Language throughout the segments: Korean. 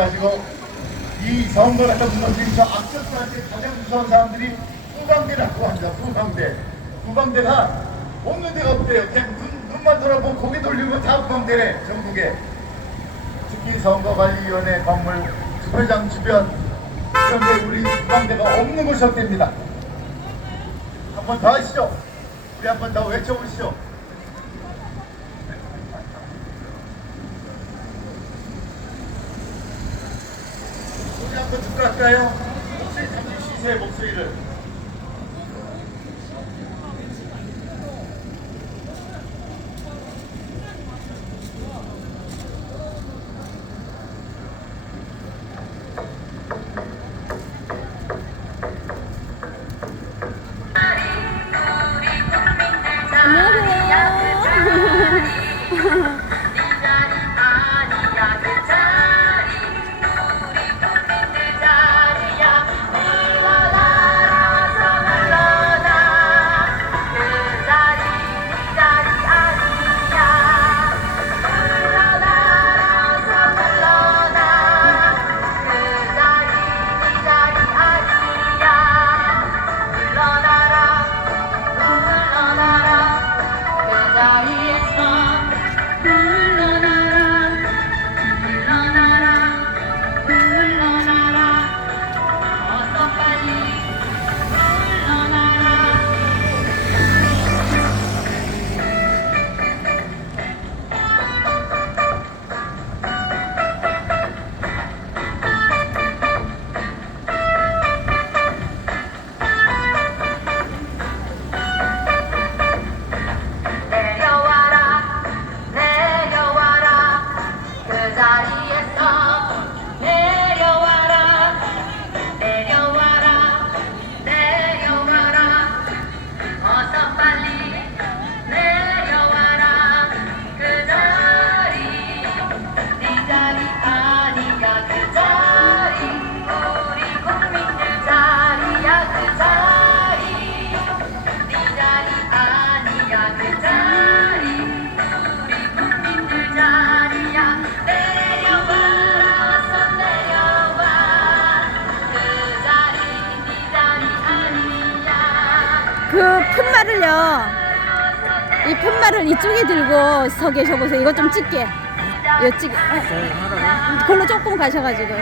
가지고 이 선거 같은 무너진 저 악적들한테 가장 무서운 사람들이 후방대라고 합니다. 후방대. 후방대가 없는 데가 없대요. 그냥 눈만 돌아보고 고개 돌리면 다 후방대래. 전국에. 특히 선거관리위원회 건물 투표장 주변 그런데 우리 후방대가 없는 곳이 없답니다. 한 번 더 하시죠. 우리 한 번 더 외쳐보시죠. 우리 한번 듣고 갈까요? 목소리 잠시 쉬세요. 목소리를. 그 편말을요, 이 편말을 이쪽에 들고 서 계셔보세요. 이거 좀 찍게. 이쪽에. 그걸로 조금 가셔가지고.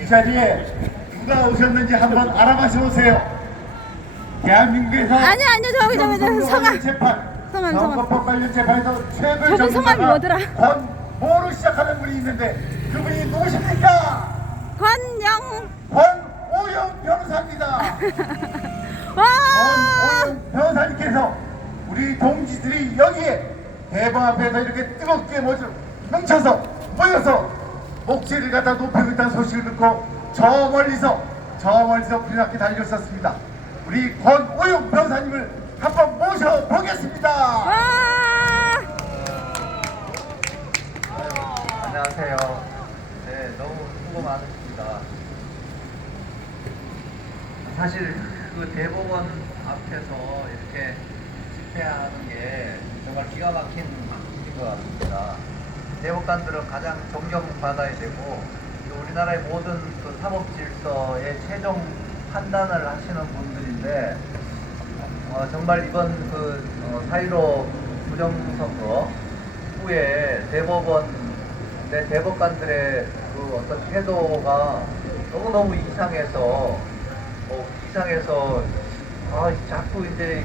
이 자리에 누가 오셨는지 한번 알아봐서 오세요. 대한민국에서 아니요, 저기 성함. 성함. 선거법 관련 재판에서 최고의 저분 성함이 뭐더라? 권모로 시작하는 분이 있는데 그분이 누구십니까? 권오영 변호사입니다. 와! 권오영 변호사님께서 우리 동지들이 여기에 대법 앞에서 이렇게 뜨겁게 뭉쳐서 모여서 목소리를 갖다 높이고 있다는 소식을 듣고 저 멀리서 불나게 달렸었습니다. 우리 권오영 변호사님을 한번 모셔보겠습니다. 안녕하세요. 네, 너무 수고 많으십니다. 사실 그 대법원 앞에서 이렇게 집회하는 게 정말 기가 막힌 일인 것 같습니다. 대법관들은 가장 존경받아야 되고 또 우리나라의 모든 그 사법 질서의 최종 판단을 하시는 분들인데 정말 이번 그 4.15 부정선거 후에 대법관들의 그 어떤 태도가 너무너무 이상해서 자꾸 이제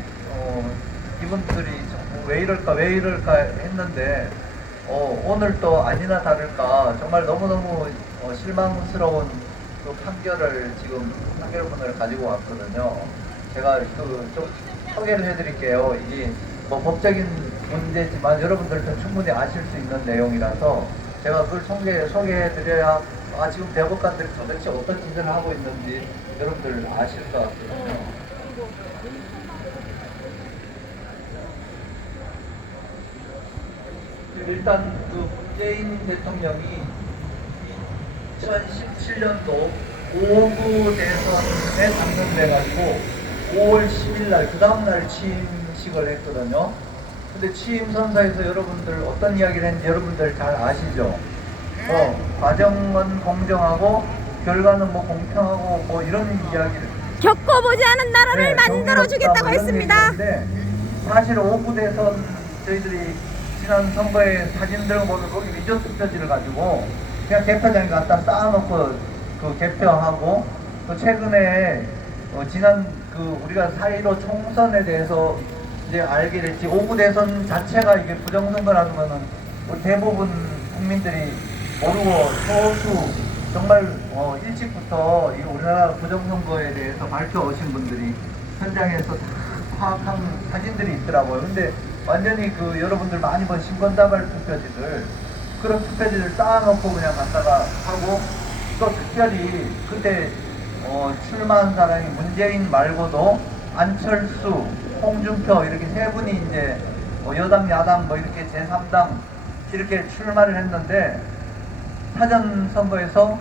이분들이 자꾸 왜 이럴까 했는데 오늘 또 아니나 다를까 정말 너무너무 실망스러운 그 판결문을 가지고 왔거든요. 제가 좀 소개를 해드릴게요. 이게 뭐 법적인 문제지만 여러분들도 충분히 아실 수 있는 내용이라서 제가 그걸 소개해드려야 지금 대법관들이 도대체 어떤 짓을 하고 있는지 여러분들 아실 것 같거든요. 일단 그 문재인 대통령이 2017년도 5구 대선에 당선돼가지고 5월 10일 날, 그 다음날 취임식을 했거든요. 근데 취임 선서에서 여러분들 어떤 이야기를 했는지 여러분들 잘 아시죠? 과정은 공정하고 결과는 뭐 공평하고 뭐 이런 이야기를 겪어보지 않은 나라를 만들어주겠다고 정의롭다 뭐 이런 했습니다. 얘기인데 사실 5구 대선 저희들이 지난 선거에 사진 들고 보면 거기 위조 투표지를 가지고 그냥 개표장에 갖다 쌓아놓고 그 개표하고 또 최근에 지난 그 우리가 4.15 총선에 대해서 이제 알게 됐지 5구 대선 자체가 이게 부정선거라는 거는 우리 대부분 국민들이 모르고 소수 정말 일찍부터 이 우리나라 부정선거에 대해서 밝혀오신 분들이 현장에서 다 파악한 사진들이 있더라고요. 근데 완전히 그 여러분들 많이 본 신권다발 투표지들 그런 투표지를 쌓아놓고 그냥 갖다가 하고 또 특별히 그때 출마한 사람이 문재인 말고도 안철수, 홍준표 이렇게 세 분이 이제 여당, 야당 뭐 이렇게 제3당 이렇게 출마를 했는데 사전 선거에서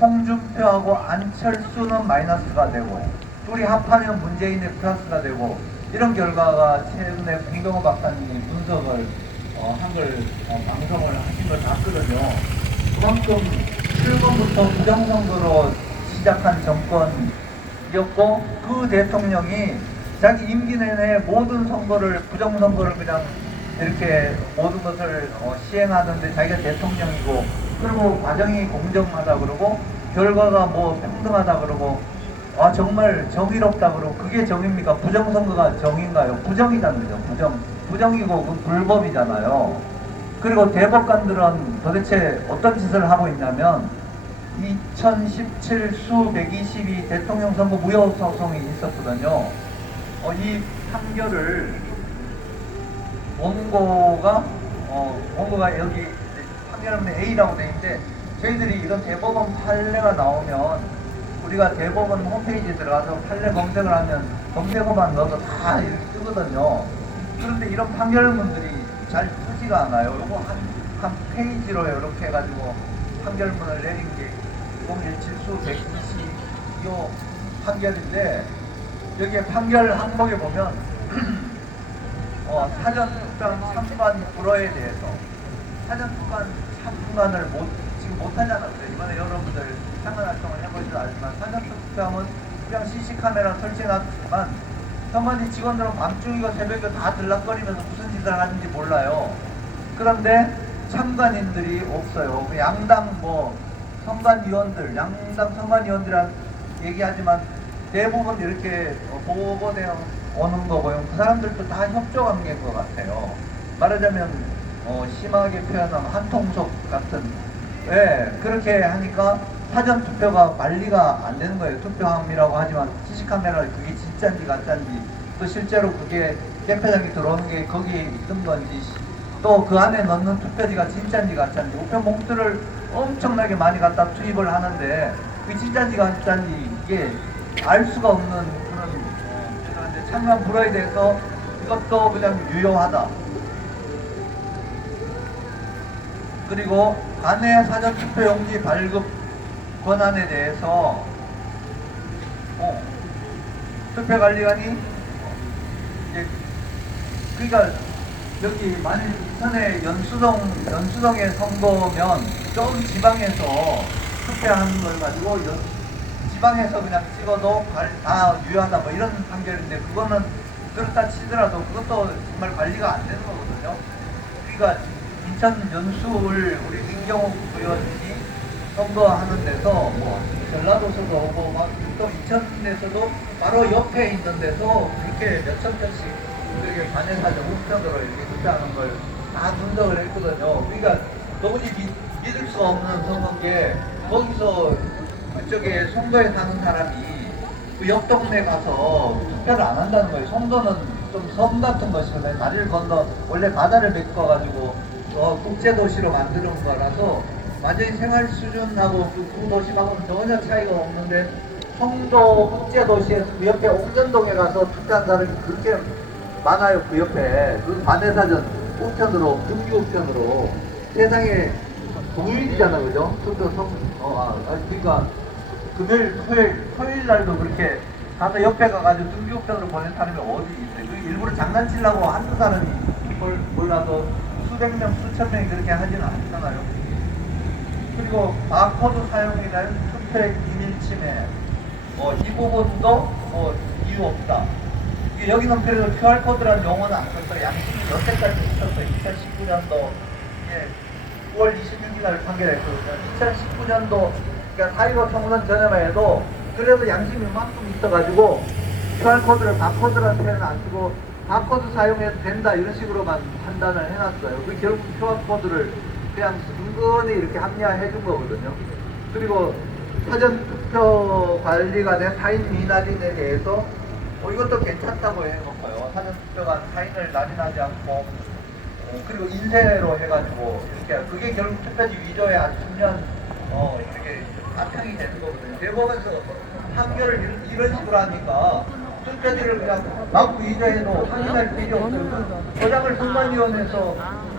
홍준표하고 안철수는 마이너스가 되고 둘이 합하면 문재인의 플러스가 되고 이런 결과가 최근에 공병호 박사님이 분석을 한 걸 방송을 하신 걸 봤거든요. 그만큼 출범부터 부정선거로 시작한 정권이었고 그 대통령이 자기 임기 내내 모든 선거를 부정선거를 그냥 이렇게 모든 것을 시행하는데 자기가 대통령이고 그리고 과정이 공정하다 그러고 결과가 뭐 평등하다 그러고 정말 정의롭다 그러고 그게 정의입니까? 부정선거가 정의인가요? 부정이라는 거죠. 부정이고 그 불법이잖아요. 그리고 대법관들은 도대체 어떤 짓을 하고 있냐면 2017 수 122 대통령 선거 무효 소송이 있었거든요. 이 판결을 원고가 여기 판결문에 A라고 되어 있는데 저희들이 이런 대법원 판례가 나오면 우리가 대법원 홈페이지에 들어가서 판례 검색을 하면 검색어만 넣어도 다 이렇게 뜨거든요. 그런데 이런 판결문들이 잘 뜨지가 않아요. 요거 한 페이지로 이렇게 해가지고 판결문을 내린 게 2017수 122호 판결인데 여기에 판결 항목에 보면 사전투표한 참관 불허에 대해서 사전투표한 참관을 지금 못하지 않았어요. 이번에 여러분들 참관활동을 해보지도 알지만 사전투표하면 그냥 CC카메라 설치해놨지만 선관위 직원들은 밤중이고 새벽에 다 들락거리면서 무슨 짓을 하는지 몰라요. 그런데 참관인들이 없어요. 양당 선관위원들, 양당 선관위원들이란 얘기하지만 대부분 이렇게 보고되어 오는 거 보면 그 사람들도 다 협조관계인 것 같아요. 말하자면 심하게 표현하면 한통속 같은 그렇게 하니까 사전투표가 관리가 안 되는 거예요. 투표함이라고 하지만 CC카메라 그게 진짜인지 가짜인지 또 실제로 그게 개표장에 들어오는 게 거기에 있던 건지 또 그 안에 넣는 투표지가 진짜인지 가짜인지 우편 봉투를 엄청나게 많이 갖다 투입을 하는데 그게 진짜인지 가짜인지 이게 알 수가 없는 그런 죄송한데 참관 불허에 대해서 이것도 그냥 유효하다. 그리고 관내 사전투표용지 발급 권한에 대해서 투표관리관이 이제 그러니까 여기 만일 전에 연수동에 선거면 좀 지방에서 투표하는 걸 가지고 지방에서 그냥 찍어도 다 유효하다 뭐 이런 판결인데 그거는 그렇다 치더라도 그것도 정말 관리가 안 되는 거거든요. 그러니까 인천 연수를 우리 민경욱 의원이 선거하는 데서 전라도서도 오고 또 인천에서도 바로 옆에 있는 데서 그렇게 몇천 편씩 그렇게 관내사정 우편으로 이렇게 투표하는 걸 다 분석을 했거든요. 그러니까 도무지 믿을 수 없는 선거인 게 거기서 그쪽에 송도에 사는 사람이 그 옆 동네 가서 투표를 안 한다는 거예요. 송도는 좀 섬 같은 것이거든요. 다리를 건너 원래 바다를 메꿔가지고 국제도시로 만드는 거라서 완전히 생활 수준하고 그 도시하고는 전혀 차이가 없는데 송도 국제도시에서 그 옆에 옥전동에 가서 투표한 사람이 그렇게 많아요. 그 옆에 그 관내사전 우편으로, 등기 우편으로 세상에 공휴일이잖아, 그죠? 그러니까 토요일 날도 그렇게 가서 옆에 가가지고 등기 우편으로 보낸 사람이 어디 있어요? 그 일부러 장난치려고 한두 사람이 몰라서 수백 명, 수천 명이 그렇게 하지는 않잖아요. 그리고 바코드 사용에 대한 투표의 기밀 침해, 이 부분도 이유 없다. 여기는 그래도 QR코드라는 용어는 안 썼어요. 양심이 여태까지 있었어요. 2019년도 9월 26일 날 판결했거든요. 2019년도 그러니까 4.15 총선 전에만 해도 그래도 양심이 이만큼 있어가지고 QR코드를 바코드라는 표현을 안 쓰고 바코드 사용해도 된다 이런 식으로만 판단을 해놨어요. 그 결국 QR코드를 그냥 은근히 이렇게 합리화해 준 거거든요. 그리고 사전투표 관리관의 사인 미납인에 대해서 이것도 괜찮다고 해놓고요. 사전투표관 사인을 날인하지 않고 그리고 인쇄로 해가지고 이렇게 그게 결국 투표지 위조에 한 10년 이렇게 악행이 되는 거거든요. 대법원에서 판결을 이런 식으로 하니까 투표지를 그냥 막 위조해도 확인할 필요 없어요. 저장을 선관위원회에서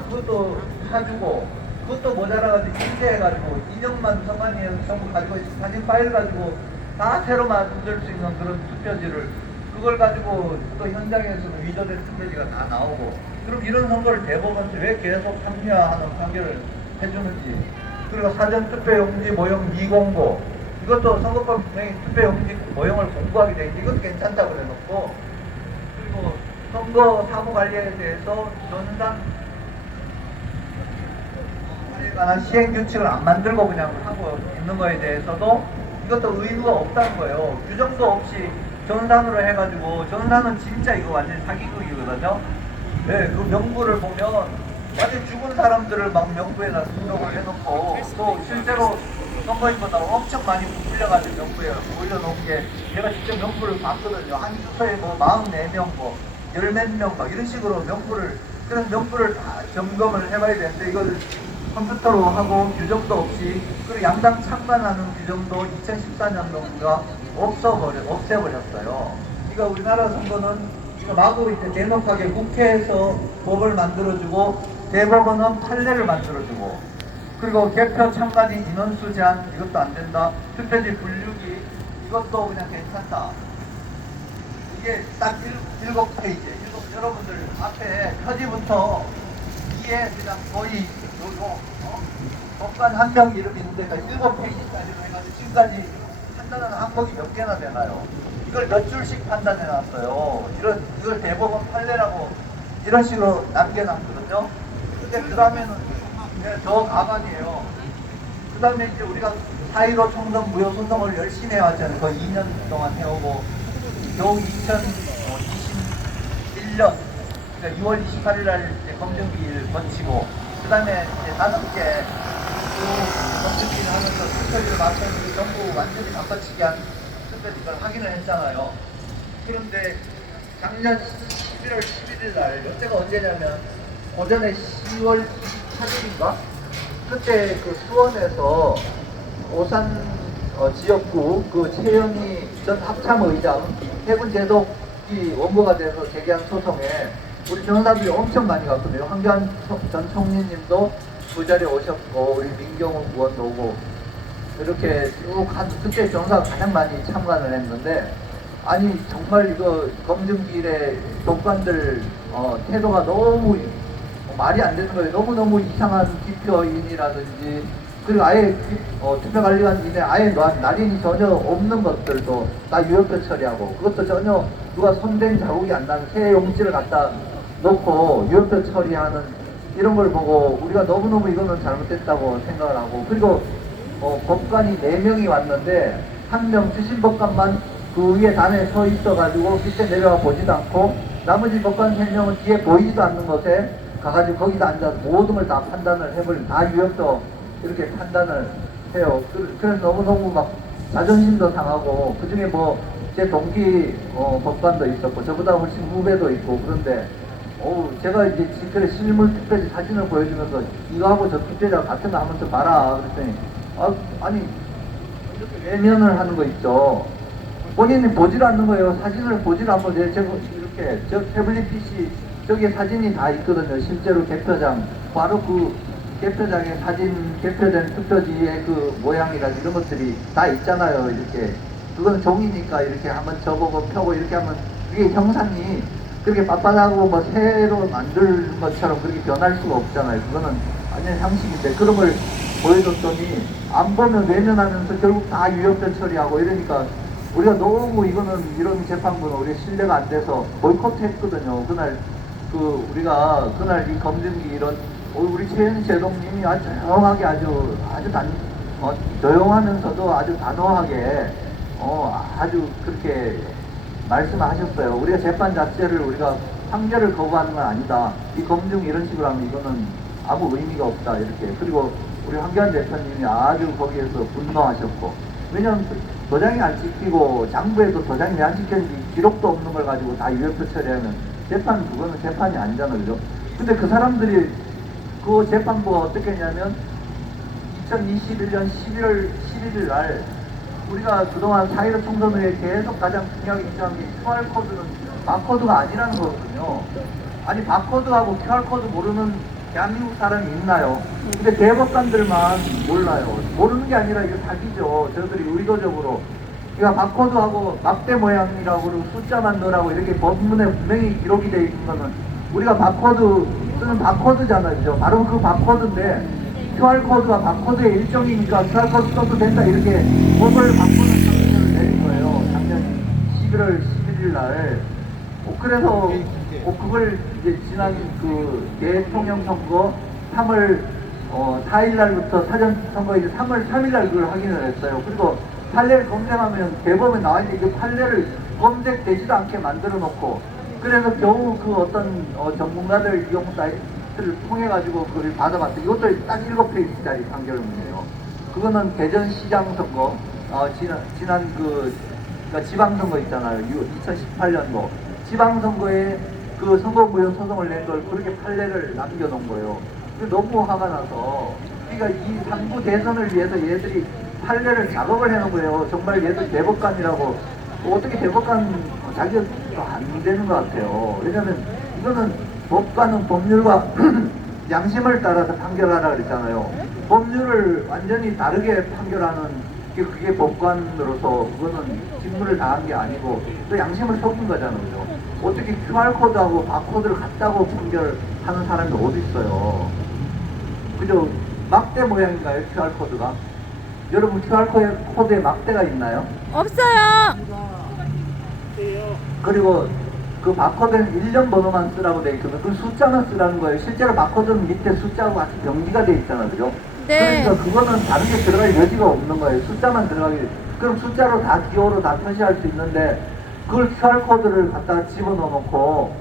그것도 사주고 그것도 모자라가지고 인쇄해가지고 인형만 선관위에서 전부 가지고 사진 파일 가지고 다 새로 만들 수 있는 그런 투표지를 그걸 가지고 또 현장에서는 위조된 투표지가 다 나오고 그럼 이런 선거를 대법원에서 왜 계속 합리화하는 판결을 해주는지 그리고 사전투표용지 모형 미공고 이것도 선거법 분명히 투표용지 모형을 공부하게 돼 있는데 이것도 괜찮다고 그래놓고 그리고 선거 사무관리에 대해서 전산 관리에 관한 시행규칙을 안 만들고 그냥 하고 있는 거에 대해서도 이것도 의무가 없다는 거예요. 규정도 없이 전산으로 해가지고 전산은 진짜 이거 완전 사기극이거든요. 네, 그 명부를 보면 완전 죽은 사람들을 막 명부에다 등록을 해놓고 또 실제로 선거인보다 엄청 많이 부풀려가지고 명부에 올려놓은 게 제가 직접 명부를 봤거든요. 한 주소에 뭐 44명 뭐 열몇 명 막 이런 식으로 명부를 그런 명부를 다 점검을 해봐야 되는데 이걸 컴퓨터로 하고 규정도 없이 그리고 양당 찬반하는 규정도 2014년도인가 없애버렸어요. 그러니까 우리나라 선거는 마구 이제 대놓고하게 국회에서 법을 만들어주고 대법원은 판례를 만들어주고 그리고 개표 참관인 인원수 제한 이것도 안 된다. 투표지 분류기 이것도 그냥 괜찮다. 이게 딱 7페이지. 여러분들 앞에 표지부터 이게 그냥 거의 요거 법관 한 명 이름 있는데 7페이지까지로 해가지고 지금까지 판단하는 항목이 몇 개나 되나요? 이걸 몇 줄씩 판단해 놨어요. 이걸 대법원 판례라고 이런 식으로 남겨놨거든요. 근데 그 다음에는 저 가관이에요. 그 다음에 이제 우리가 4.15 총선 무효 소송을 열심히 해왔잖아요. 거의 2년 동안 해오고 겨우 2021년 그러니까 2월 28일 날 이제 검증기를 거치고 그 다음에 이제 5개 검증기를 하면서 투표지를 맞춰서 전부 완전히 바꿔치기 한 투표지를 확인을 했잖아요. 그런데 작년 11월 11일 날 이때가 언제냐면 오전에 10월 4일인가? 그때 그 수원에서 오산 지역구 그 최영희 전 합참의장 해군 제독이 원고가 돼서 제기한 소송에 우리 변호사들이 엄청 많이 갔거든요. 황교안 전 총리님도 그 자리에 오셨고 우리 민경훈 의원도 오고 이렇게 쭉 한 그때 변호사가 가장 많이 참관을 했는데 아니 정말 이거 검증기일에 법관들 태도가 너무 말이 안 되는 거예요. 너무너무 이상한 기표인이라든지 그리고 아예 투표관리관인에 아예 날인이 전혀 없는 것들도 다 유효표 처리하고 그것도 전혀 누가 손댄 자국이 안 나는 새 용지를 갖다 놓고 유효표 처리하는 이런 걸 보고 우리가 너무너무 이거는 잘못됐다고 생각을 하고 그리고 법관이 4명이 왔는데 한 명 주심법관만 그 위에 단에 서 있어가지고 밑에 내려와 보지도 않고 나머지 법관 3명은 뒤에 보이지도 않는 곳에 가가지고 거기다 앉아서 모든 걸 다 판단을 해버리고 다 유효표 이렇게 판단을 해요. 그래서 너무너무 막 자존심도 상하고 그 중에 뭐 제 동기 법관도 있었고 저보다 훨씬 후배도 있고 그런데 제가 이제 그래 실물 투표지 사진을 보여주면서 이거하고 저 투표지하고 같은 거 한번 좀 봐라 그랬더니 아니 이렇게 외면을 하는 거 있죠. 본인이 보질 않는 거예요. 사진을 보질 않고 제가 이렇게 저 태블릿 PC 저기 사진이 다 있거든요. 실제로 개표장, 바로 그 개표장에 사진 개표된 투표지의 그 모양이라든지 이런 것들이 다 있잖아요. 이렇게 그건 종이니까 이렇게 한번 접어고 펴고 이렇게 하면 이게 형상이 그렇게 빳빳하고 뭐 새로 만들 것처럼 그렇게 변할 수가 없잖아요. 그거는 완전 상식인데 그런 걸 보여줬더니 안 보면 외면하면서 결국 다 유효표 처리하고 이러니까 우리가 너무 이거는 이런 재판부는 우리 신뢰가 안 돼서 보이콧했거든요. 그날 그 우리가 그날 이 검증기 이런 우리 최현 제동님이 아주 조용하게 아주 조용하면서도 아주 단호하게 아주 그렇게 말씀하셨어요. 우리가 재판 자체를 우리가 판결을 거부하는 건 아니다. 이 검증 이런 식으로 하면 이거는 아무 의미가 없다 이렇게. 그리고 우리 황교안 대표님이 아주 거기에서 분노하셨고 왜냐면 도장이 안 찍히고 장부에도 도장이 왜 안 찍혔는지 기록도 없는 걸 가지고 다 유효표 처리하면 그거는 재판이 아니잖아요. 그죠? 근데 그 사람들이 그 재판부가 어떻게 했냐면 2021년 11월 11일 날 우리가 그동안 4.15 총선 후에 계속 가장 중요하게 인정한 게 QR코드는 바코드가 아니라는 거거든요. 아니 바코드하고 QR코드 모르는 대한민국 사람이 있나요? 근데 대법관들만 몰라요. 모르는 게 아니라 이거 사기죠. 저들이 의도적으로 그러니까 바코드하고 막대 모양이라고 그러고 숫자만 넣으라고 이렇게 법문에 분명히 기록이 되어 있는 거는 우리가 바코드 쓰는 바코드잖아요. 그죠? 바로 그 바코드인데 QR코드가 바코드의 일종이니까 QR코드 써도 된다 이렇게 법을 바꾸는 판결을 내린 거예요. 작년 11월 11일 날. 그래서 그걸 이제 지난 그 대통령 선거 3월 4일 날부터 사전 선거 이제 3월 3일 날 그걸 확인을 했어요. 그리고 판례를 검색하면 대법에 나와 있는 그 판례를 검색되지도 않게 만들어 놓고 그래서 겨우 그 어떤 전문가들 이용 사이트를 통해 가지고 그걸 받아봤어요. 이것도 딱 7페이지짜리 판결문이에요. 그거는 대전시장 선거 지난 그러니까 지방선거 있잖아요. 2018년도 지방선거에 그 선거무효 소송을 낸 걸 그렇게 판례를 남겨놓은 거예요. 너무 화가 나서 그러니까 이 상부 대선을 위해서 얘들이 판례를 작업을 해놓은 거예요. 정말 얘들 대법관이라고 어떻게 대법관 자기가 안 되는 것 같아요. 왜냐면 이거는 법관은 법률과 양심을 따라서 판결하라 그랬잖아요. 법률을 완전히 다르게 판결하는 그게 법관으로서 그거는 직무를 다한 게 아니고 또 양심을 속인 거잖아요. 그죠? 어떻게 QR코드하고 바코드를 같다고 판결하는 사람이 어디 있어요? 그죠? 막대 모양인가요? QR코드가? 여러분 QR코드에 막대가 있나요? 없어요. 그리고 그 바코드는 1년 번호만 쓰라고 돼 있거든요. 그 숫자만 쓰라는 거예요. 실제로 바코드는 밑에 숫자하고 같이 병기가 돼 있잖아요. 그죠? 네. 그러니까 그거는 다른 게 들어갈 여지가 없는 거예요. 숫자만 들어가게. 그럼 숫자로 다 기호로 다 표시할 수 있는데 그걸 QR코드를 갖다가 집어넣어 놓고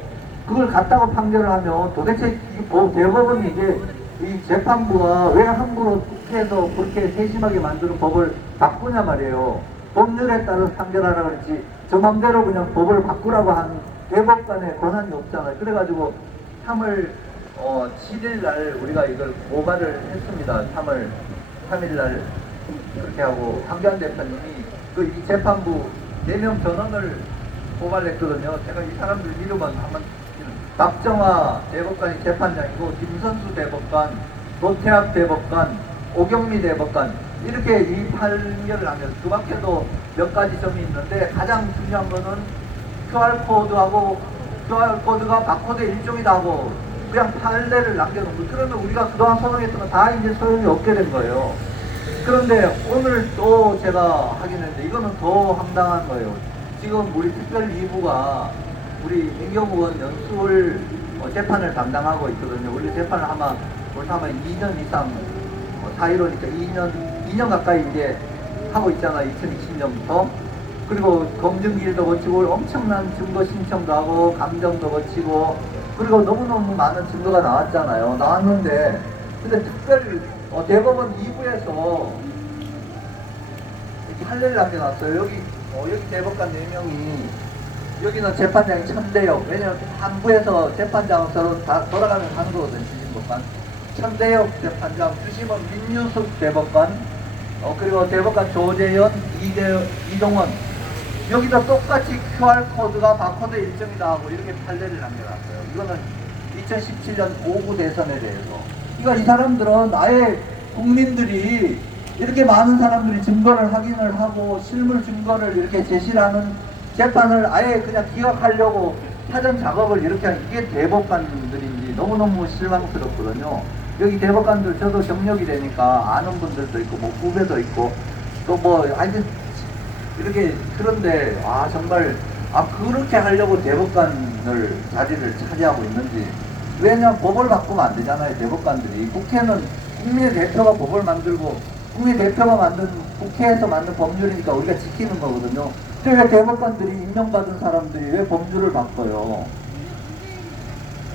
그걸 갖다가 판결을 하면 도대체 대법원이 이게 이 재판부가 왜 함부로 해서 그렇게 세심하게 만드는 법을 바꾸냐 말이에요. 법률에 따라서 판결하라 그랬지 저 맘대로 그냥 법을 바꾸라고 한 대법관의 권한이 없잖아요. 그래가지고 3월 7일 날 우리가 이걸 고발을 했습니다. 3월 3일 날 그렇게 하고 황교안 대표님이 이 재판부 4명 전원을 고발했거든요. 제가 이 사람들 이름은 한번 박정화 대법관이 재판장이고 김선수 대법관, 노태학 대법관, 오경미 대법관 이렇게 이 판결을 하면 그 밖에도 몇 가지 점이 있는데 가장 중요한 거는 QR코드가 바코드의 일종이다 하고 그냥 판례를 남겨놓은 거. 그러면 우리가 그동안 소송했던 거 다 이제 소용이 없게 된 거예요. 그런데 오늘 또 제가 확인했는데 이거는 더 황당한 거예요. 지금 우리 특별 2부가 우리 민경우 의원 연수를 재판을 담당하고 있거든요. 우리 재판을 아마 2년 이상 4.15니까 2년 가까이 이제 하고 있잖아. 2020년부터. 그리고 검증기일도 거치고 엄청난 증거 신청도 하고 감정도 거치고 그리고 너무너무 많은 증거가 나왔잖아요. 나왔는데 근데 특별 대법원 2부에서 이렇게 판례를 남겨놨어요. 여기 대법관 4명이 여기는 재판장이 천대역. 왜냐면 한부에서 재판장으로 다 돌아가면서 하는 거거든요. 주심법관 천대역 재판장, 주심은 민유숙 대법관, 그리고 대법관 조재현, 이동원 여기다 똑같이 QR코드가 바코드 일정이다 하고 이렇게 판례를 남겨놨어요. 이거는 2017년 5구 대선에 대해서. 그러니까 이 사람들은 아예 국민들이 이렇게 많은 사람들이 증거를 확인을 하고 실물 증거를 이렇게 제시를 하는 재판을 아예 그냥 기각하려고 사전 작업을 이렇게 하는 이게 대법관들인지 너무너무 실망스럽거든요. 여기 대법관들 저도 경력이 되니까 아는 분들도 있고 뭐 후배도 있고 또 뭐 하여튼 이렇게 그런데 정말 그렇게 하려고 대법관을 자리를 차지하고 있는지. 왜냐면 법을 바꾸면 안 되잖아요. 대법관들이. 국회는 국민의 대표가 법을 만들고 국민의 대표가 만든 국회에서 만든 법률이니까 우리가 지키는 거거든요. 근데 왜 대법관들이 임명받은 사람들이 왜 법률을 바꿔요?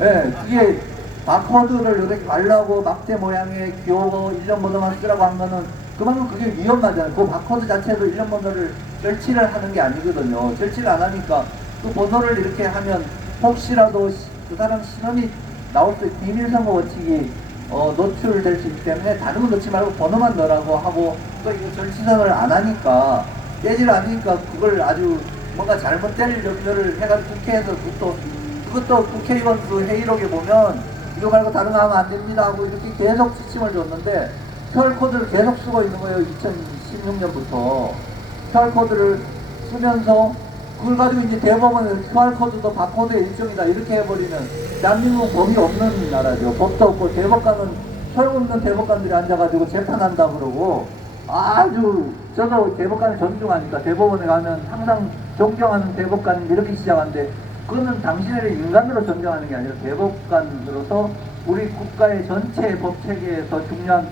예, 그게 바코드를 이렇게 말라고 막대 모양의 귀여워 1년 번호만 쓰라고 하면은 그만큼 그게 위험하잖아요. 그 바코드 자체도 1년 번호를 절치를 하는 게 아니거든요. 절치를 안 하니까 그 번호를 이렇게 하면 혹시라도 그 사람 신원이 나올 때 비밀선거 원칙이 노출될 수 있기 때문에 다른 거 넣지 말고 번호만 넣으라고 하고 또 이거 절치선을 안 하니까 떼지를 않으니까 그걸 아주 뭔가 잘못될 염려를 해가지고 국회에서 그것도 국회의원 그 회의록에 보면 이거 말고 다른 거 하면 안 됩니다 하고 이렇게 계속 지침을 줬는데 QR코드를 계속 쓰고 있는 거예요. 2016년부터 QR코드를 쓰면서 그걸 가지고 이제 대법원에서 QR코드도 바코드의 일종이다 이렇게 해버리는 대한민국은 법이 없는 나라죠. 법도 없고 대법관은 소용없는 대법관들이 앉아가지고 재판한다 그러고 아주 저도 대법관을 존중하니까 대법원에 가면 항상 존경하는 대법관 이렇게 시작하는데 그거는 당신을 인간으로 존경하는 게 아니라 대법관으로서 우리 국가의 전체 법체계에서 중요한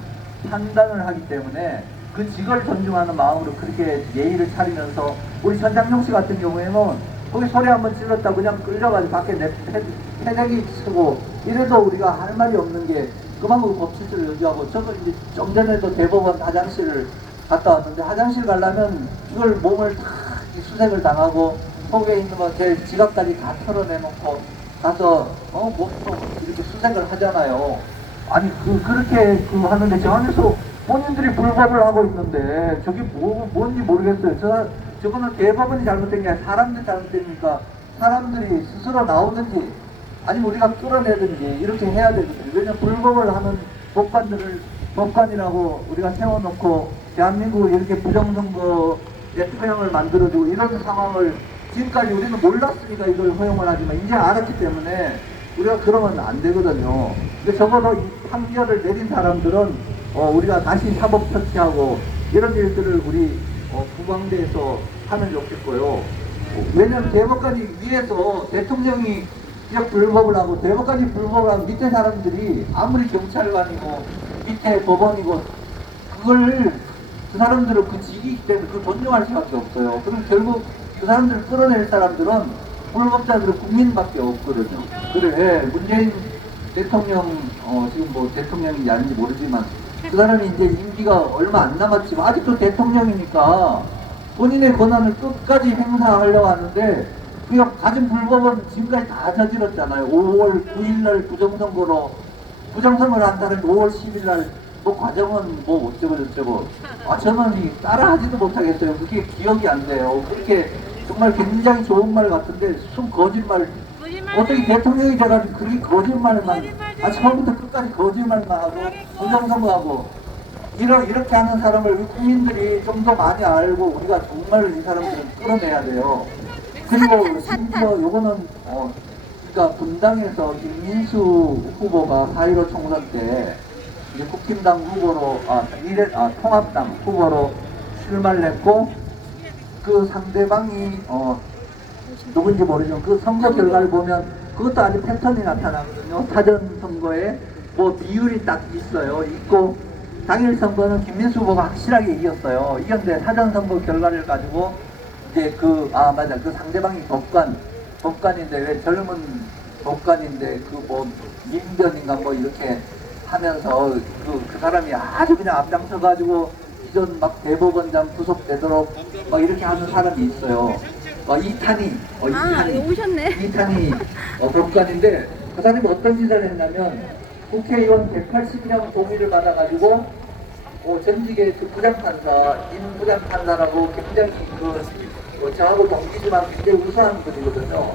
판단을 하기 때문에 그 직을 존중하는 마음으로 그렇게 예의를 차리면서 우리 전장용 씨 같은 경우에는 거기 소리 한번 질렀다 그냥 끌려가지고 밖에 패대기 쓰고 이래도 우리가 할 말이 없는 게 그만큼 법치주를 유지하고 저도 이제 좀 전에도 대법원 화장실을 갔다 왔는데 화장실 가려면 이걸 몸을 다 수색을 당하고 속에 있는 거 제 지갑까지 다 털어내놓고 가서 몸도 이렇게 수색을 하잖아요. 아니 그렇게 하는데 저 안에서 본인들이 불법을 하고 있는데 저게 뭔지 모르겠어요. 저거는 대법원이 잘못된 게 아니라 사람들이 잘못되니까 사람들이 스스로 나오든지 아니면 우리가 끌어내든지 이렇게 해야 되거든요. 왜냐면 불법을 하는 법관이라고 우리가 세워놓고 대한민국을 이렇게 부정선거의 토양을 만들어주고 이런 상황을 지금까지 우리는 몰랐으니까 이걸 허용을 하지만 이제 알았기 때문에 우리가 그러면 안 되거든요. 근데 적어도 이 판결을 내린 사람들은 우리가 다시 사법 처치하고 이런 일들을 우리 국방대에서 하면 좋겠고요. 왜냐면 대법관이 위에서 대통령이 그냥 불법을 하고 대법관이 불법을 하고 밑에 사람들이 아무리 경찰관이고 밑에 법원이고 그걸 그 사람들은 그 직이기 때문에 그걸 존중할 수밖에 없어요. 그럼 결국 그 사람들을 끌어낼 사람들은 불법자들은 국민밖에 없거든요. 그래, 문재인 대통령, 지금 뭐 대통령인지 아닌지 모르지만 그 사람이 이제 임기가 얼마 안 남았지만 아직도 대통령이니까 본인의 권한을 끝까지 행사하려고 하는데 그냥 가진 불법은 지금까지 다 저질렀잖아요. 5월 9일날 부정선거를 한 사람이 5월 10일날 뭐 과정은 뭐 어쩌고 저는 따라하지도 못하겠어요. 그게 기억이 안 돼요. 그렇게 정말 굉장히 좋은 말 같은데 거짓말 어떻게 대통령이 돼가지고 그게 거짓말만 처음부터 끝까지 거짓말만 하고 부정선거하고 이렇게 하는 사람을 우리 국민들이 좀 더 많이 알고 우리가 정말 이 사람들은 끌어내야 돼요. 그리고 심지어 요거는 그러니까 분당에서 김민수 후보가 4.15 총선 때 이제 국힘당 후보로 통합당 후보로 출마를 했고 그 상대방이 누군지 모르지만 그 선거 결과를 보면 그것도 아주 패턴이 나타나거든요. 사전 선거에 뭐 비율이 딱 있고 당일 선거는 김민수 후보가 확실하게 이겼어요. 이겼는데 사전 선거 결과를 가지고 이제 그 상대방이 법관인데 왜 젊은 법관인데 그 뭐 민변인가 뭐 이렇게 하면서 그 사람이 아주 그냥 앞장서 가지고 이전 막 대법원장 구속되도록 막 이렇게 하는 사람이 있어요. 이탄희 법관인데 그 사람이 어떤 짓을 했냐면 국회의원 180명 동의를 받아가지고 전직의 그 부장판사라고 굉장히 저하고 동기지만 굉장히 우수한 분이거든요.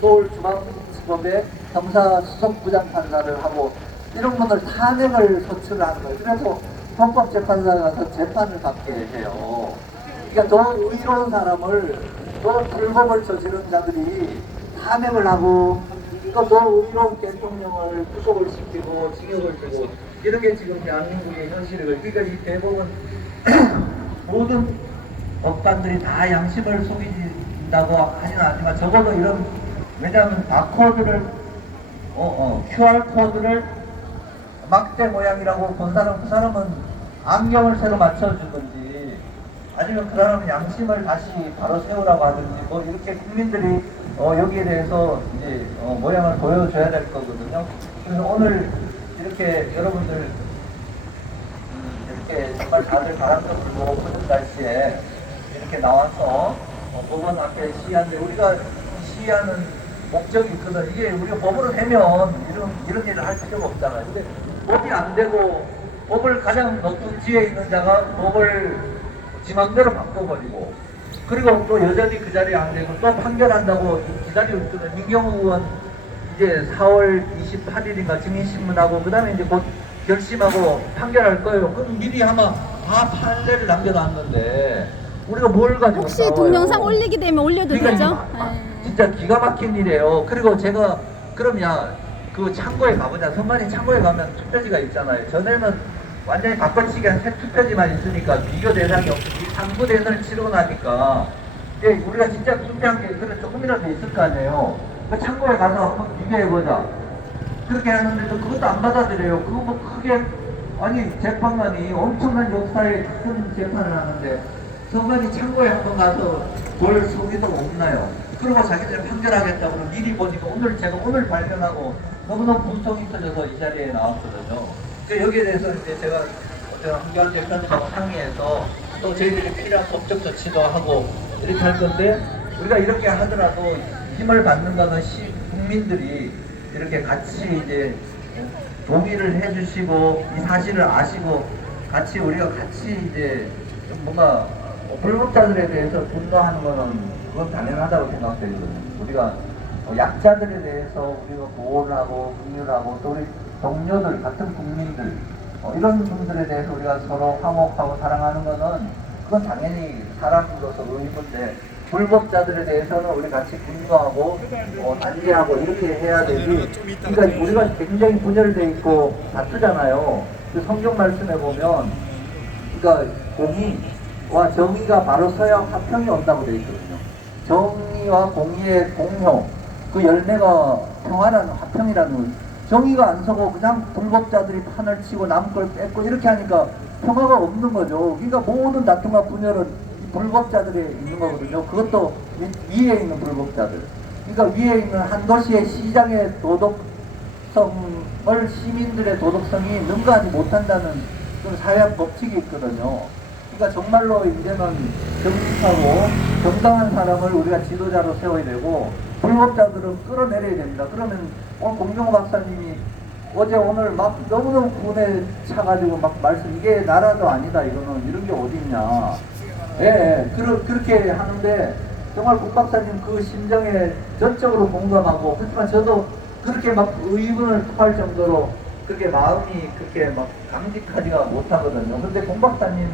서울중앙지법의 형사수석부장 판사를 하고 이런 분들 탄핵을 소추를 하는 거예요. 그래서 헌법재판소에 가서 재판을 받게 해요. 그러니까 더 의로운 사람을, 더 불법을 저지른 자들이 탄핵을 하고 또 더 의로운 대통령을 구속을 시키고 징역을 주고 이런 게 지금 대한민국의 현실이고, 그러니까 이 대법은 모든 법관들이 다 양심을 속인다고 하지는 않지만 적어도 이런, 왜냐하면 바코드를 QR코드를 막대 모양이라고 본 사람, 그 사람은 안경을 새로 맞춰주든지 아니면 그 사람은 양심을 다시 바로 세우라고 하든지 뭐 이렇게 국민들이 여기에 대해서 이제 모양을 보여줘야 될 거거든요. 그래서 오늘 이렇게 여러분들 이렇게 정말 다들 바람도 불고 푸른 날씨에 이렇게 나와서 법원 앞에 시위하는데, 우리가 시위하는 목적이 있거든. 이게 우리가 법으로 되면 이런 일을 할 필요가 없잖아요. 근데 법이 안 되고 법을 가장 높은 지위에 있는 자가 법을 지 맘대로 바꿔버리고, 그리고 또 여전히 그 자리에 안 되고 또 판결한다고 기다리고 있거든. 민경우 의원 이제 4월 28일인가 증인신문하고 그 다음에 이제 곧 결심하고 판결할 거예요. 그럼 미리 아마 다 판례를 남겨놨는데 우리가 뭘 가지고 혹시 싸워요? 동영상 올리게 되면 올려도 그러니까 되죠? 진짜 기가 막힌 일이에요. 그리고 제가 그럼야 그 창고에 가보자. 선관위 창고에 가면 투표지가 있잖아요. 전에는 완전히 바꿔치기 한 3투표지만 있으니까 비교 대상이 없고 3구 대선을 치르고 나니까 우리가 진짜 투표한 게 그래 조금이라도 있을 거 아니에요. 그 창고에 가서 한번 비교해보자. 그렇게 하는데도 그것도 안 받아들여요. 그거 뭐 크게, 아니 재판관이 엄청난 역사에 큰 재판을 하는데 선관위 창고에 한번 가서 볼 소리도 없나요? 그러고 자기들 판결하겠다고 미리 보니까 오늘 발견하고 너무너무 분통이 터져서 이 자리에 나왔거든요. 여기에 대해서 이제 제가 한교안 재판하고 상의해서 또 저희들이 필요한 법적 조치도 하고 이렇게 할 건데, 우리가 이렇게 하더라도 힘을 받는 거는 국민들이 이렇게 같이 이제 동의를 해주시고 이 사실을 아시고 같이 우리가 같이 이제 좀 뭔가 불법자들에 대해서 분노하는 거는 그건 당연하다고 생각되거든요. 우리가 약자들에 대해서 우리가 보호를 하고 긍휼하고 또 우리 동료들 같은 국민들 이런 분들에 대해서 우리가 서로 화목하고 사랑하는 거는 그건 당연히 사람으로서 의무인데, 불법자들에 대해서는 우리 같이 분노하고 단죄하고 이렇게 해야 되지. 그러니까 우리가 굉장히 분열돼 있고 다투잖아요. 그 성경 말씀에 보면 그러니까 공의와 정의가 바로 서야 화평이 온다고 되어 있거든요. 정의와 공의의 공효, 그 열매가 평화라는 화평이라는 거예요. 정의가 안 서고 그냥 불법자들이 판을 치고 남 걸 뺏고 이렇게 하니까 평화가 없는 거죠. 그러니까 모든 다툼과 분열은 불법자들에 있는 거거든요. 그것도 위에 있는 불법자들. 그러니까 위에 있는 한 도시의 시장의 도덕성을 시민들의 도덕성이 능가하지 못한다는 그런 사회학 법칙이 있거든요. 그러니까 정말로 이제는 정직하고 정당한 사람을 우리가 지도자로 세워야 되고 불법자들은 끌어내려야 됩니다. 그러면 오늘 공정호 박사님이 어제 오늘 막 너무너무 분에 차가지고 막 말씀, 이게 나라도 아니다 이거는 이런 게 어딨냐. 그렇게 하는데 정말 국 박사님 그 심정에 전적으로 공감하고, 그렇지만 저도 그렇게 막 의문을 토할 정도로 그렇게 마음이 그렇게 막 강직하지가 못하거든요. 근데 공 박사님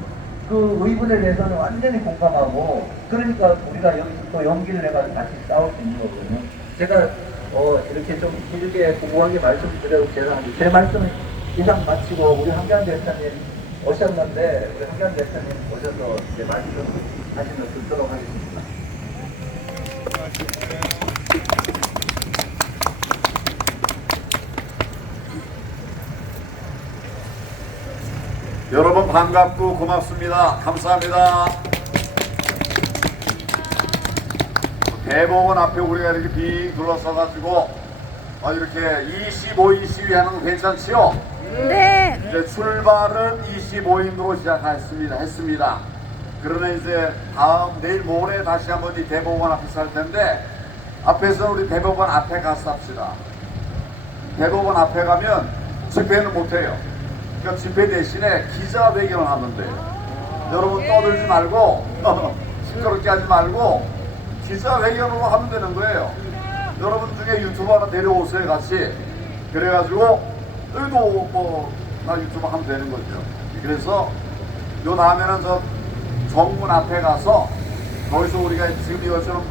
그 의문에 대해서는 완전히 공감하고, 그러니까 우리가 여기서 또 용기를 내가지고 같이 싸울 수 있는 거거든요. 제가 이렇게 좀 길게 고고하게 말씀드려도 죄송한데 제 말씀은 이상 마치고 우리 한교안 대표님 오셨는데, 우리 한교안 대표님 오셔서 이제 말씀 하시면 듣도록 하겠습니다. 여러분 반갑고 고맙습니다. 감사합니다. 대법원 앞에 우리가 이렇게 빙 둘러서가지고 이렇게 25인 시위하는 거 괜찮지요? 네. 이제 출발은 25인으로 했습니다. 그러면 이제 내일 모레 다시 한번 이 대법원 앞에서 할 텐데, 앞에서 우리 대법원 앞에 가서 합시다. 대법원 앞에 가면 집회는 못해요. 그러니까 집회 대신에 기자회견을 하면 돼요. 여러분 떠들지 말고 시끄럽게 하지 말고 기자회견으로 하면 되는 거예요. 여러분 중에 유튜버 하나 데려오세요 같이. 그래가지고 너희도 뭐나 유튜브 하면 되는 거죠. 그래서 요 다음에는 저 정문 앞에 가서 거기서 우리가 지금 이것처럼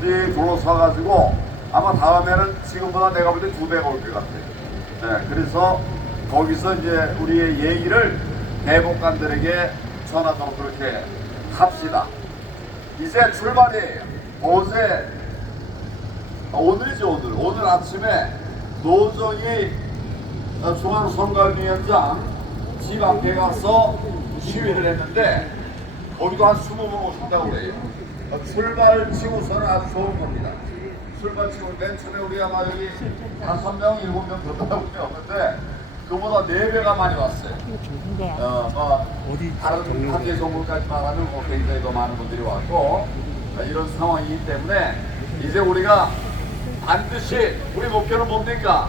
둘러서가지고 아마 다음에는 지금보다 내가 볼 때 2배가 올 것 같아요. 네, 그래서 거기서 이제 우리의 얘기를 대법관들에게 전하도록 그렇게 합시다. 이제 출발이에요. 오늘이죠. 오늘 아침에 노정희 중앙선관위원장 집 앞에 가서 시위를 했는데 거기도 한 20분 오신다고 그래요. 출발 치고서는 아주 좋은 겁니다. 출발 치고 맨 처음에 우리 아마 여기 5명, 7명 더더군요. 근데 그보다 4배가 많이 왔어요. 다른 학계 종목까지 말하면 굉장히 더 많은 분들이 왔고 이런 상황이기 때문에 이제 우리가 반드시 우리 목표는 뭡니까?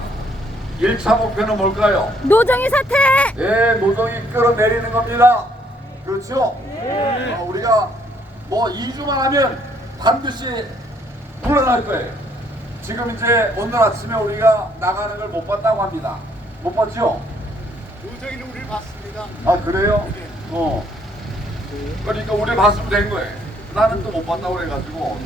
1차 목표는 뭘까요? 노정희 사태. 네, 노정이 끌어내리는 겁니다. 그렇죠? 우리가 뭐 2주만 하면 반드시 물러날 거예요. 지금 이제 오늘 아침에 우리가 나가는 걸 못 봤다고 합니다. 못 봤죠? 노정이는 우리를 봤습니다. 아, 그래요? 그러니까 우리 봤으면 된 거예요. 나는 또 못 봤다고 그래가지고.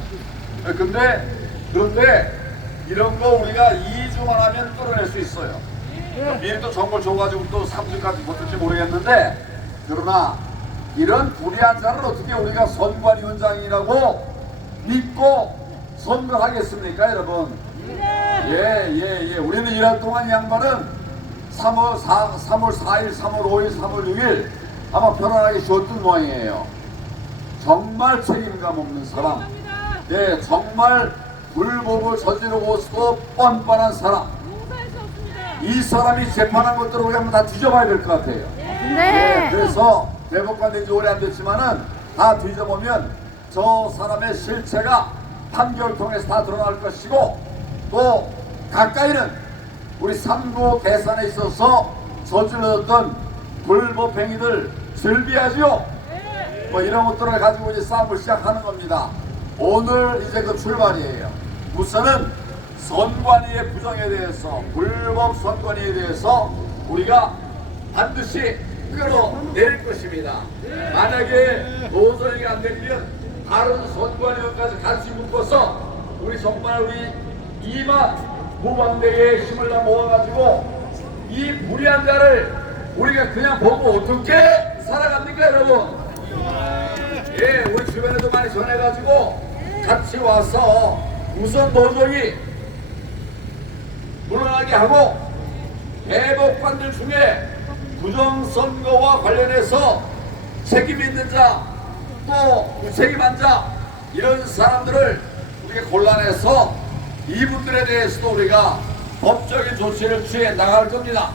그런데 이런 거 우리가 2주만 하면 뚫어낼 수 있어요. 미리 또 정보를 줘가지고 또 3주까지 못할지 모르겠는데, 그러나 이런 불의한 자를 어떻게 우리가 선관위원장이라고 믿고 선거하겠습니까, 여러분? 예. 우리는 일할 동안 이 양반은 3월 4일, 3월 5일, 3월 6일 아마 편안하게 쉬었던 모양이에요. 정말 책임감 없는 사람. 네, 정말 불법을 저지르고서도 뻔뻔한 사람. 이 사람이 재판한 것들을 우리가 한번 다 뒤져봐야 될 것 같아요. 네. 그래서 대법관 된 지 오래 안 됐지만은 다 뒤져보면 저 사람의 실체가 판결을 통해서 다 드러날 것이고, 또 가까이는 우리 3구 계산에 있어서 저질렀던 불법 행위들 즐비하죠. 뭐 이런 것들을 가지고 이제 싸움을 시작하는 겁니다. 오늘 이제 그 출발이에요. 우선은 선관위의 부정에 대해서, 불법 선관위에 대해서 우리가 반드시 끌어내릴 것입니다. 만약에 노선이가 안 되면 다른 선관위원까지 같이 묶어서 우리 정말 우리 2만 무방대의 힘을 다 모아가지고 이 무리한 자를 우리가 그냥 보고 어떻게 살아갑니까, 여러분? 예, 우리 주변에도 많이 전해가지고 같이 와서 우선 노정이 물러나게 하고, 대법관들 중에 부정선거와 관련해서 책임 있는 자, 또 무책임한 자, 이런 사람들을 우리가 골라내서 이분들에 대해서도 우리가 법적인 조치를 취해 나갈 겁니다.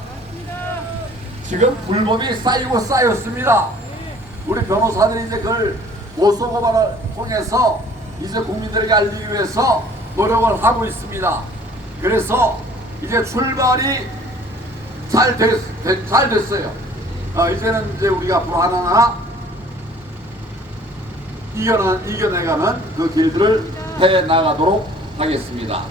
지금 불법이 쌓였습니다. 우리 변호사들이 이제 그걸 고소고발을 통해서 이제 국민들에게 알리기 위해서 노력을 하고 있습니다. 그래서 이제 출발이 잘 됐어요. 이제는 이제 우리가 앞으로 하나하나 이겨내가는 그 길들을 해 나가도록 하겠습니다.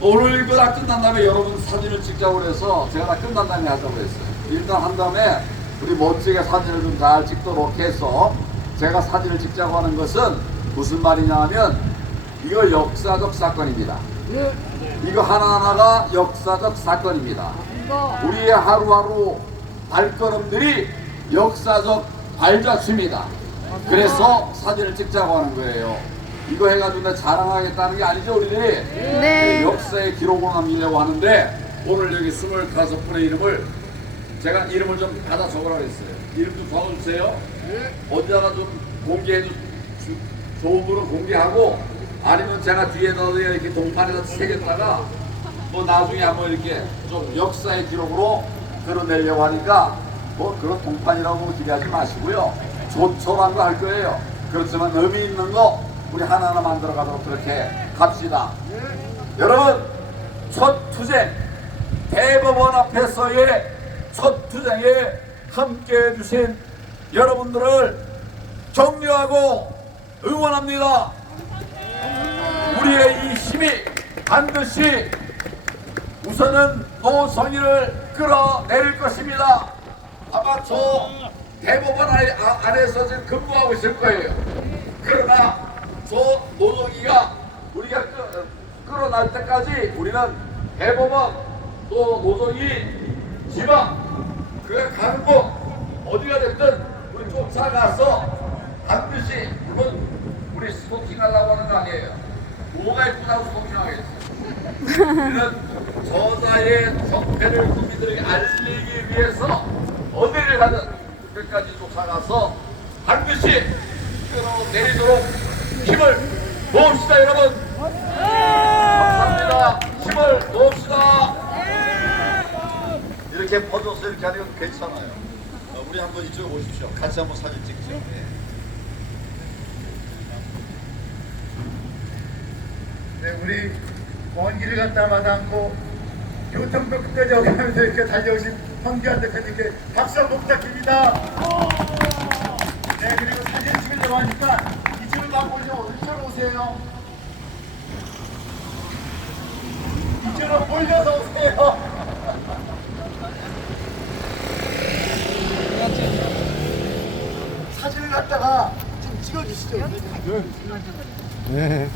오늘 이거 다 끝난 다음에 여러분 사진을 찍자고 해서 제가 다 끝난 다음에 하자고 했어요. 일단 한 다음에 우리 멋지게 사진을 좀 잘 찍도록 해서, 제가 사진을 찍자고 하는 것은 무슨 말이냐 하면 이거 역사적 사건입니다. 이거 하나하나가 역사적 사건입니다. 우리의 하루하루 발걸음들이 역사적 발자취입니다. 그래서 사진을 찍자고 하는 거예요. 이거 해가지고 내가 자랑하겠다는 게 아니죠, 우리들이? 네. 역사의 기록을 남기려고 하는데, 오늘 여기 25분의 이름을 제가 이름을 좀 받아 적으라고 했어요. 이름 좀 적어주세요. 어디다가 좀 공개해도 좋은 분은 공개하고, 아니면 제가 뒤에다 이렇게 동판에다 새겼다가 뭐 나중에 한번 이렇게 좀 역사의 기록으로 드러내려고 하니까 뭐 그런 동판이라고 기대하지 마시고요. 조촐한 거 할 거예요. 그렇지만 의미 있는 거 우리 하나하나 만들어 가도록 그렇게 갑시다. 여러분, 첫 투쟁, 대법원 앞에서의 첫 투쟁에 함께 해주신 여러분들을 격려하고 응원합니다. 우리의 이 힘이 반드시 우선은 노성이를 끌어내릴 것입니다. 아마 저 대법원 안에서 지금 근무하고 있을 거예요. 그러나 저 노동이가 우리가 끌어날 때까지 우리는 대법원 또 노동이 지방 그가 가는 곳 어디가 됐든 우리 쫓아가서 반드시 물론 우리 스토킹 하려고 하는 거 아니에요. 뭐가 예쁘다고 스토킹 하겠어요. 우리는 저자의 적폐를 국민들에게 알리기 위해서 어디를 가든 끝까지 쫓아가서 반드시 끌어내리도록 힘을 모읍시다 여러분. 감사합니다. 힘을 모읍시다. 이렇게 퍼져서 이렇게 하는 건 괜찮아요. 우리 한번 이쪽으로 오십시오. 같이 한번 사진 찍죠. 네, 우리 먼 길을 갔다 마다않고 교통도 끝까지 오가면서 이렇게 달려오신 황교안 대표님께 박수 한번 부탁드립니다. 네, 그리고 사진 찍으려고 하니까 이쪽으로 안 보이죠? 이쪽으로 오세요. 이쪽으로 몰려서 오세요. 사진을 갖다가 좀 찍어주시죠. 네.